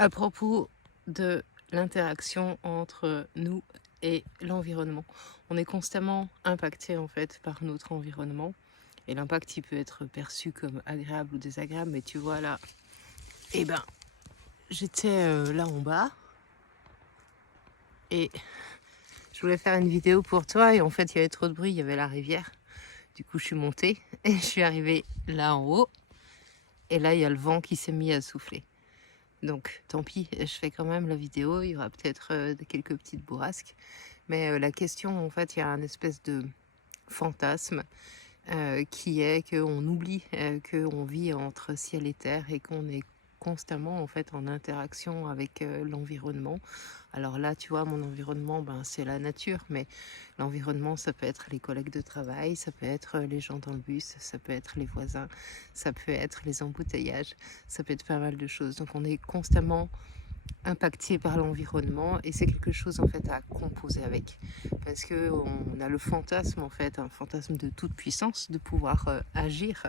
À propos de l'interaction entre nous et l'environnement. On est constamment impacté en fait par notre environnement et l'impact il peut être perçu comme agréable ou désagréable, mais tu vois là, eh ben j'étais là en bas et je voulais faire une vidéo pour toi et en fait il y avait trop de bruit, il y avait la rivière. Du coup je suis montée et je suis arrivée là en haut et là il y a le vent qui s'est mis à souffler. Donc tant pis, je fais quand même la vidéo, il y aura peut-être quelques petites bourrasques. Mais la question, en fait, il y a un espèce de fantasme qui est qu'on oublie qu'on vit entre ciel et terre et qu'on est constamment en fait en interaction avec l'environnement. Alors là, tu vois, mon environnement, ben, c'est la nature, mais l'environnement, ça peut être les collègues de travail, ça peut être les gens dans le bus, ça peut être les voisins, ça peut être les embouteillages, ça peut être pas mal de choses. Donc on est constamment impacté par l'environnement et c'est quelque chose en fait à composer avec parce que on a le fantasme en fait, un fantasme de toute puissance de pouvoir agir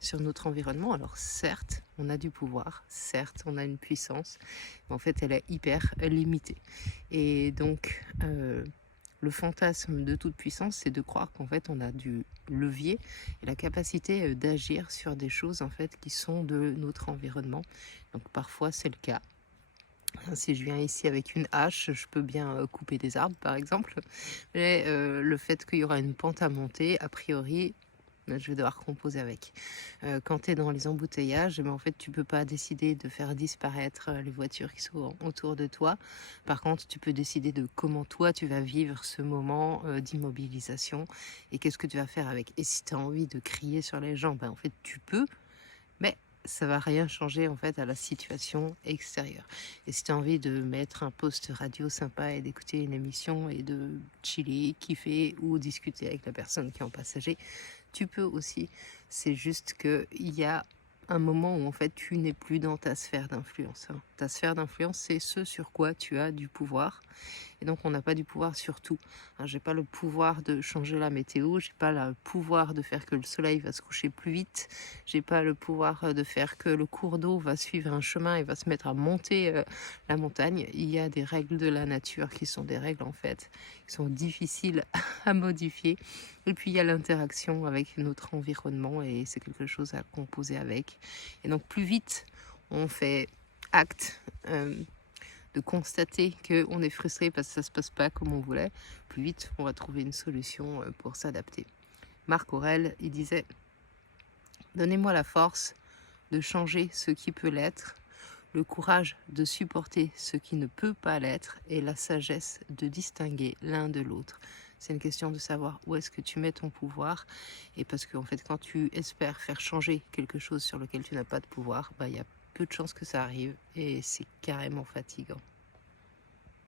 sur notre environnement. Alors certes on a du pouvoir, certes on a une puissance, mais en fait elle est hyper limitée et donc le fantasme de toute puissance, c'est de croire qu'en fait on a du levier et la capacité d'agir sur des choses en fait qui sont de notre environnement. Donc parfois c'est le cas. Si je viens ici avec une hache, je peux bien couper des arbres, par exemple. Mais le fait qu'il y aura une pente à monter, a priori, je vais devoir composer avec. Quand tu es dans les embouteillages, eh ben, en fait, tu peux pas décider de faire disparaître les voitures qui sont autour de toi. Par contre, tu peux décider de comment toi, tu vas vivre ce moment d'immobilisation et qu'est-ce que tu vas faire avec. Et si tu as envie de crier sur les gens, ben, en fait, tu peux. Mais ça va rien changer en fait à la situation extérieure. Et si tu as envie de mettre un post radio sympa et d'écouter une émission et de chiller, kiffer ou discuter avec la personne qui est en passager, tu peux aussi. C'est juste qu'il y a un moment où en fait tu n'es plus dans ta sphère d'influence, hein. Ta sphère d'influence, c'est ce sur quoi tu as du pouvoir. Et donc on n'a pas du pouvoir sur tout, hein. J'ai pas le pouvoir de changer la météo, j'ai pas le pouvoir de faire que le soleil va se coucher plus vite, j'ai pas le pouvoir de faire que le cours d'eau va suivre un chemin et va se mettre à monter la montagne. Il y a des règles de la nature qui sont des règles en fait, qui sont difficiles à modifier. Et puis il y a l'interaction avec notre environnement et c'est quelque chose à composer avec. Et donc plus vite on fait acte de constater qu'on est frustré parce que ça ne se passe pas comme on voulait, plus vite on va trouver une solution pour s'adapter. Marc Aurèle, il disait « Donnez-moi la force de changer ce qui peut l'être, le courage de supporter ce qui ne peut pas l'être et la sagesse de distinguer l'un de l'autre. » C'est une question de savoir où est-ce que tu mets ton pouvoir. Et parce qu'en fait, quand tu espères faire changer quelque chose sur lequel tu n'as pas de pouvoir, bah, y a peu de chances que ça arrive et c'est carrément fatigant.